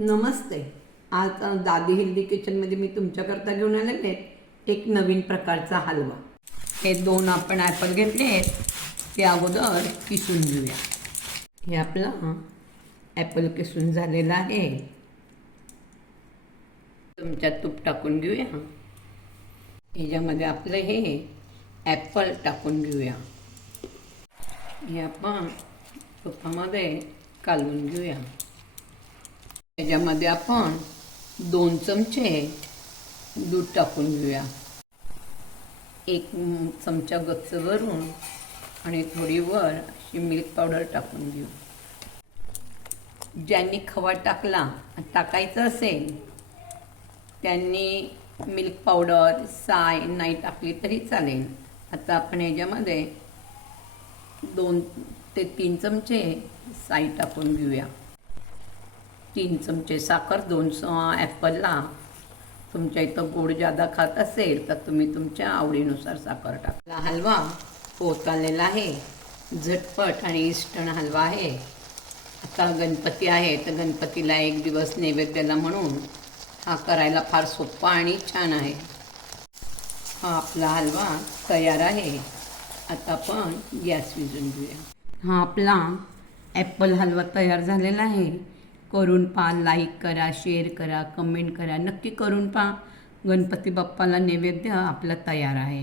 नमस्ते. आज दादी हेल्दी किचनमध्ये मी तुमच्याकरता घेऊन आलेले एक नवीन प्रकारचा हलवा. हे 2 आपण ॲपल घेतले आहेत, ते अगोदर किसून घेऊया. हे आपला ॲपल किसून झालेला आहे. चमच्यात तूप टाकून घेऊया. ह्याच्यामध्ये आपलं हे ॲपल टाकून घेऊया. हे आपण तुपामध्ये कालवून घेऊया. त्याच्यामध्ये आपण 2 चमचे दूध टाकून घेऊया. 1 चमचा गच्च वरून आणि थोडी वर अशी मिल्क पावडर टाकून घेऊ. ज्यांनी खवा टाकायचा असेल त्यांनी मिल्क पावडर साय नाही टाकली तरी चालेल. आता आपण ह्याच्यामध्ये 2 ते 3 चमचे साय टाकून घेऊया. 3 चमचे साखर. 2 ॲपलला तुमच्या इथं गोड जादा खात असेल तर तुम्ही तुमच्या आवडीनुसार साखर टाका. हलवा होत आलेला आहे. झटपट आणि इन्स्टंट हलवा आहे. आता गणपती आहे तर गणपतीला एक दिवस नैवेद्याला म्हणून हा करायला फार सोपा आणि छान आहे. हा आपला हलवा तयार आहे. आता आपण गॅस विझून घेऊया. हा आपला ॲपल हलवा तयार झालेला आहे. करून पहा, लाईक करा, शेअर करा, कमेंट करा. नक्की करून पहा. गणपती बाप्पाला नैवेद्य आपला तयार आहे.